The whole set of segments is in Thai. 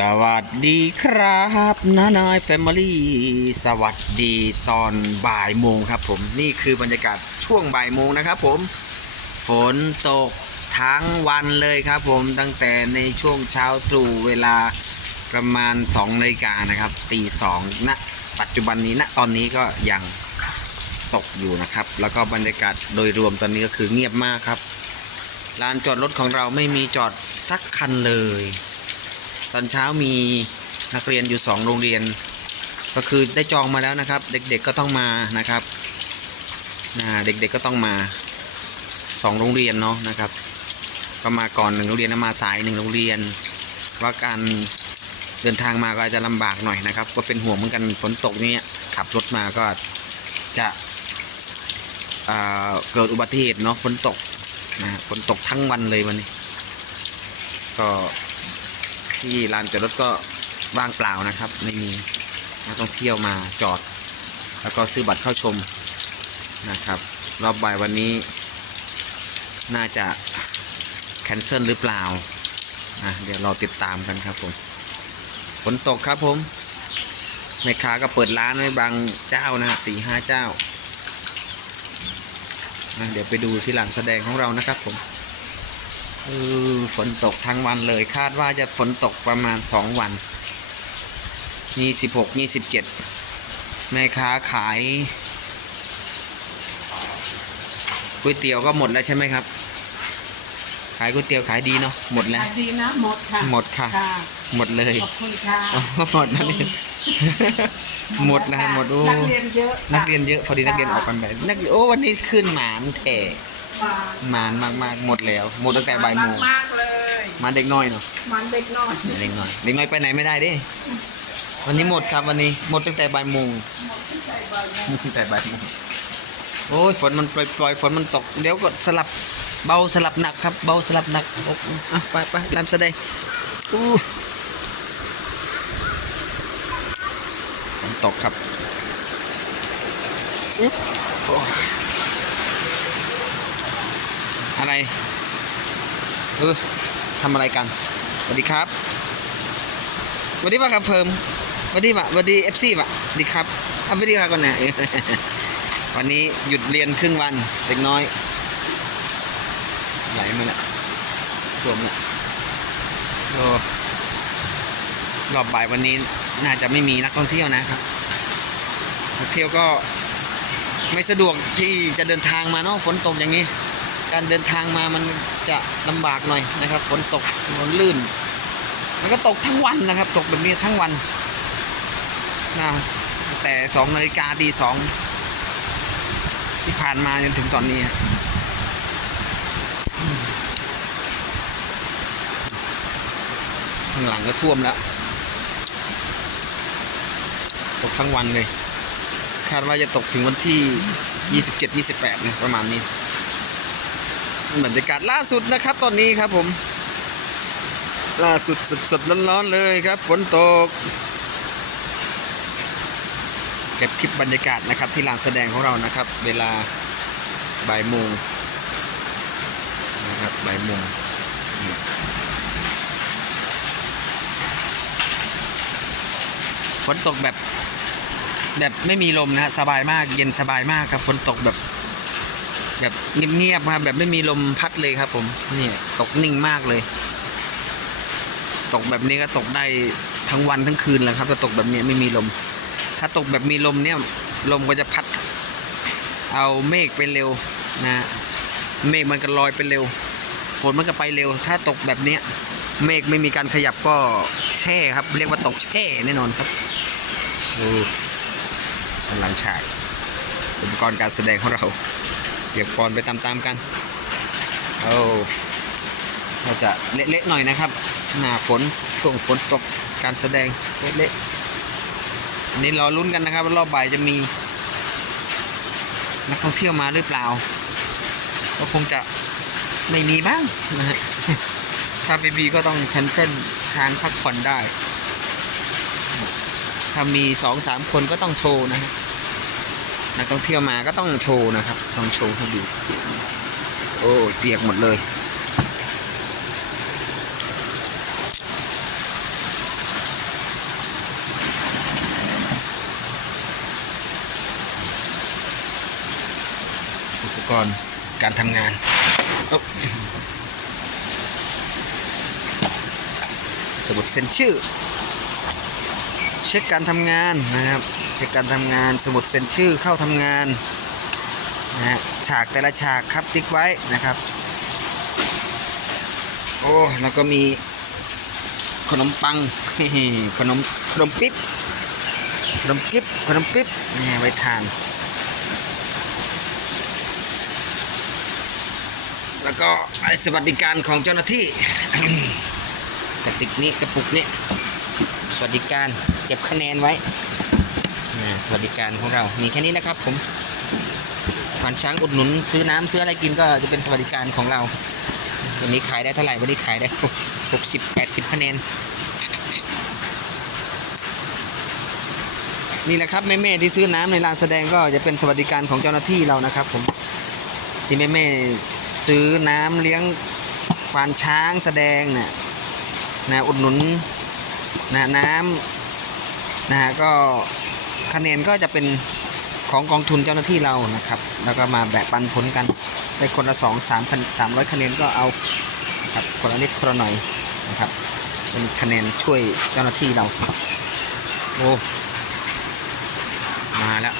สวัสดีครับน้านายแฟมิลี่สวัสดีตอนบ่ายโมงครับผมนี่คือบรรยากาศช่วงบ่ายโมงนะครับผม ฝนตกทั้งวันเลยครับผมตั้งแต่ในช่วงเช้าตรู่เวลาประมาณ2นาฬิกานะครับตีสองณปัจจุบันนี้ณตอนนี้ก็ยังตกอยู่นะครับ แล้วก็บรรยากาศโดยรวมตอนนี้ก็คือเงียบมากครับลานจอดรถของเราไม่มีจอดสักคันเลย ตอนเช้ามีนักเรียนอยู่สองโรงเรียน ก็คือได้จองมาแล้วนะครับ เด็กๆก็ต้องมานะครับนะเด็กๆก็ต้องมาสองโรงเรียนเนาะนะครับ ก็มาก่อนหนึ่งโรงเรียนแล้วมาสายหนึ่งโรงเรียน ว่าการเดินทางมาก็อาจจะลำบากหน่อยนะครับ ก็เป็นห่วงเหมือนกันฝนตกเนี่ยขับรถมาก็จะเกิดอุบัติเหตุเนาะฝนตกนะฝนตกทั้งวันเลยวันนี้ ก็ ที่ลานจอดรถก็ว่างเปล่านะครับ ไม่มีนักท่องเที่ยวมาจอด แล้วก็ซื้อบัตรเข้าชมนะครับ รอบบ่ายวันนี้ น่าจะแคนเซิลหรือเปล่าอะเดี๋ยวเราติดตามกันครับผมฝนตกครับผมแม่ค้าก็เปิดร้านไว้บางเจ้านะฮะสี่ห้าเจ้าเดี๋ยวไปดูที่หลังแสดงของเรานะครับผม ฝนตกทั้งวันเลย คาดว่าจะฝนตกประมาณสองวันยี่สิบหกยี่สิบเจ็ดแม่ค้าขายก๋วยเตี๋ยวก็หมดแล้วใช่ไหมครับ ขายก๋วยเตี๋ยวขายดีเนาะหมดแล้วขายดีนะหมดค่ะ หมดค่ะค่ะ หมดเลยขอบคุณค่ะอ๋อหมดแล้วนี่หมดนะหมดโอ้นักเรียนเยอะค่ะนักเรียนเยอะพอดีนักเรียนออกกันแบบนักโอ้วันนี้ขึ้นหมานแถ่ มาหมานมากๆหมดแล้ว หมดตั้งแต่บ่ายโมงมากๆเลย มาเด็กน้อยเนาะมันเด็กน้อยเด็กน้อยเด็กน้อยไปไหนไม่ได้เดิวันนี้หมดครับวันนี้หมดตั้งแต่บ่ายโมงตั้งแต่บ่ายโมงโอ้ยฝนมันปล่อยๆฝนมันตกเดี๋ยวก็สลับเบาสลับหนักครับเบาสลับหนักโอ้อะไปไปลำแสดงอู้ฝนตกครับอุ๊บโอ้ย อะไรเออทำอะไรกันสวัสดีครับสวัสดีป่ะครับเพิ่มสวัสดีป่ะสวัสดีเอฟซีป่ะสวัสดีครับอะสวัสดีครับก่อนนะวันนี้หยุดเรียนครึ่งวันเด็กน้อยไหลมาละท่วมละโอรอบบ่ายวันนี้น่าจะไม่มีนักท่องเที่ยวนะครับนักเที่ยวก็ไม่สะดวกที่จะเดินทางมาเนาะฝนตกอย่างนี้ การเดินทางมามันจะลำบากหน่อยนะครับฝนตกถนนลื่น มันก็ตกทั้งวันนะครับ ตกแบบนี้ทั้งวันนะแต่สองนาฬิกาตีสองที่ผ่านมาจนถึงตอนนี้ข้างหลังก็ท่วมแล้ว ตกทั้งวันเลย คาดว่าจะตกถึงวันที่ 27 28เนี่ยประมาณนี้ บรรยากาศล่าสุดนะครับตอนนี้ครับผม ล่าสุดสดๆร้อนๆเลยครับ ฝนตกเก็บคลิปบรรยากาศนะครับที่ลานแสดงของเรานะครับ เวลาบ่ายโมงนะครับบ่ายโมงฝนตกแบบแบบไม่มีลมนะฮะสบายมากเย็นสบายมากครับฝนตกแบบ แบบเงียบๆครับแบบไม่มีลมพัดเลยครับ ผมนี่ตกนิ่งมากเลย ตกแบบนี้ก็ตกได้ทั้งวันทั้งคืนแหละครับถ้าตกแบบนี้ไม่มีลม ถ้าตกแบบมีลมเนี่ยลมก็จะพัด เอาเมฆไปเร็วนะเมฆมันก็ลอยไปเร็วฝนมันก็ไปเร็ว ถ้าตกแบบเนี้ยเมฆไม่มีการขยับก็แช่ครับ เรียกว่าตกแช่แน่นอนครับดูกำลังฉากอุปกรณ์การแสดงของเรา เปียกปอนไปตามๆกันโอ้เราจะเละๆหน่อยนะครับ หน้าฝนช่วงฝนตกการแสดงเละๆอันนี้รอลุ้นกันนะครับว่ารอบบ่ายจะมีนักท่องเที่ยวมาหรือเปล่า ก็คงจะไม่มีบ้างนะฮะถ้าไม่มีก็ต้องแคนเซิลทางพักผ่อนได้ ถ้ามีสองสามคนก็ต้องโชว์นะฮะ นักท่องเที่ยวมาก็ต้องโชว์นะครับต้องโชว์ให้ดูโอ้เปียกหมดเลยอุปกรณ์การทำงานสมุดเซ็นชื่อ เช็คการทำงานนะครับ เช็คการทำงานสมุดเซ็นชื่อเข้าทำงานนะฮะฉากแต่ละฉากครับติ๊กไว้นะครับโอ้แล้วก็มีขนมปังขนมขนมปิ๊บขนมกิ๊บขนมปิ๊บนี่ไว้ทาน แล้วก็ไอสวัสดิการของเจ้าหน้าที่กระติกนี้กระปุกนี้สวัสดิการเก็บคะแนนไว้ สวัสดิการของเรา มีแค่นี้แหละครับผมผ่านช้างอุดหนุน ซื้อน้ำซื้ออะไรกินก็จะเป็นสวัสดิการของเรา วันนี้ขายได้เท่าไหร่ วันนี้ขายได้หกสิบแปดสิบคะแนน นี่แหละครับแม่แม่ๆที่ซื้อน้ำในลานแสดงก็จะเป็นสวัสดิการของเจ้าหน้าที่เรานะครับผมที่แม่แม่ๆซื้อน้ำเลี้ยงควานช้างแสดงเนี่ยนะอุดหนุนนะน้ำนะฮะก็ คะแนนก็จะเป็นของกองทุนเจ้าหน้าที่เรานะครับ แล้วก็มาแบ่งปันผลกันได้คนละสองสามพันสามร้อยคะแนนก็เอาครับคนละนิดคนละหน่อยนะครับ เป็นคะแนนช่วยเจ้าหน้าที่เราโอ้มาแล้ว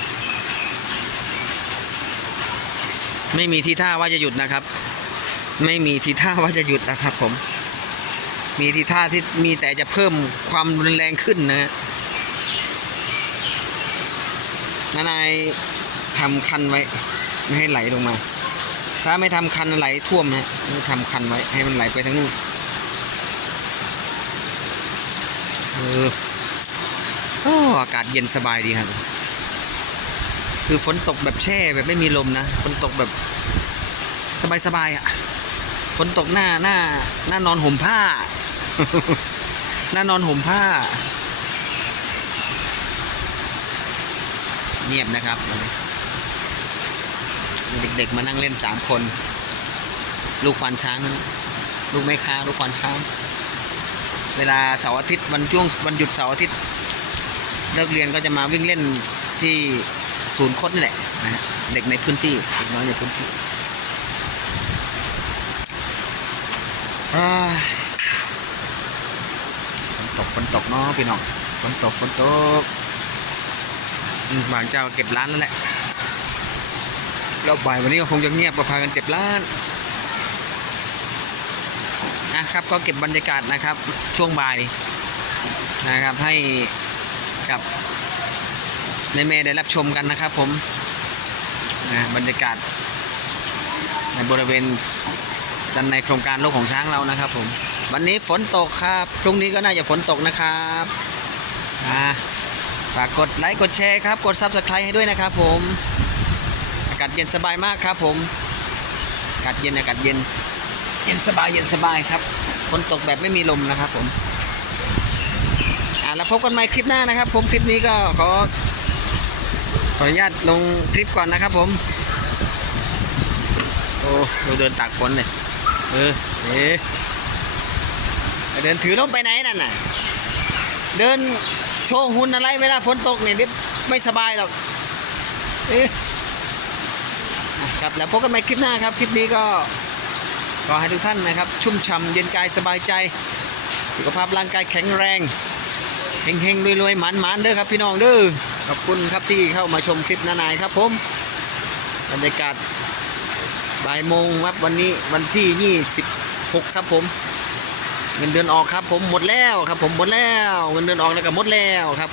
ไม่มีทีท่าว่าจะหยุดนะครับ ไม่มีทีท่าว่าจะหยุดนะครับผม มีทีท่าที่มีแต่จะเพิ่มความรุนแรงขึ้นนะฮะ นานายทำคันไว้ ไม่ให้ไหลลงมา ถ้าไม่ทำคันไหลท่วมนะไม่ทำคันไว้ให้มันไหลไปทางนู้นเออโอ้อากาศเย็นสบายดีครับ คือฝนตกแบบแช่แบบไม่มีลมนะ ฝนตกแบบสบายๆอะ ฝนตกหน้าหน้า หน้านอนห่มผ้า หน้านอนห่มผ้า งียบนะครับ เด็กๆมานั่งเล่นสามคน ลูกควานช้างนะลูกแม่ค้าลูกควานช้าง เวลาเสาร์อาทิตย์วันช่วงวันหยุดเสาร์อาทิตย์เลิกเรียนก็จะมาวิ่งเล่นที่ศูนย์คดนี่แหละนะฮะเด็กในพื้นที่เด็กน้อยในพื้นที่ฝนตกฝนตกเนาะพี่น้องฝนตกฝนตก บางเจ้าเก็บร้านแล้วแหละแล้วบ่ายวันนี้ก็คงจะเงียบประพากันเก็บร้านนะครับ ก็เก็บบรรยากาศนะครับ ช่วงบ่ายนะครับให้กับแม่ๆได้รับชมกันนะครับ ผมนะบรรยากาศ ในบริเวณด้านในโครงการโลกของช้างเรานะครับ ผม วันนี้ฝนตกครับพรุ่งนี้ก็น่าจะฝนตกนะครับอ่า ฝากกดไลค์กดแชร์ครับ กดซับสไครต์ให้ด้วยนะครับผมอากาศเย็นสบายมากครับผมอากาศเย็นอากาศเย็น เย็นสบายเย็นสบายครับฝนตกแบบไม่มีลมนะครับผมอ่าแล้วพบกันใหม่คลิปหน้านะครับ ผมคลิปนี้ก็ขอขออนุญาตลงคลิปก่อนนะครับผมโอ้เราเดินตากฝนเลยเออเอ๊เดินถือร่มไปไหนนั่นน่ะ เดิน โชว์หุ่นอะไรเวลาฝนตกเนี่ยเดี๋ยวไม่สบายหรอกครับแล้วพบกันใหม่คลิปหน้าครับ คลิปนี้ก็ขอให้ทุกท่านนะครับ ชุ่มฉ่ำเย็นกายสบายใจ สุขภาพร่างกายแข็งแรงเฮงๆรวยๆหมันๆเด้อครับพี่น้องเด้อขอบคุณครับที่เข้ามาชมคลิปนานายครับผมบรรยากาศบ่ายโมงครับวันนี้วันที่ 26 ครับผม เงินเดือนออกครับ ผมหมดแล้วครับ ผมหมดแล้ว เงินเดือนออกแล้วก็หมดแล้วครับ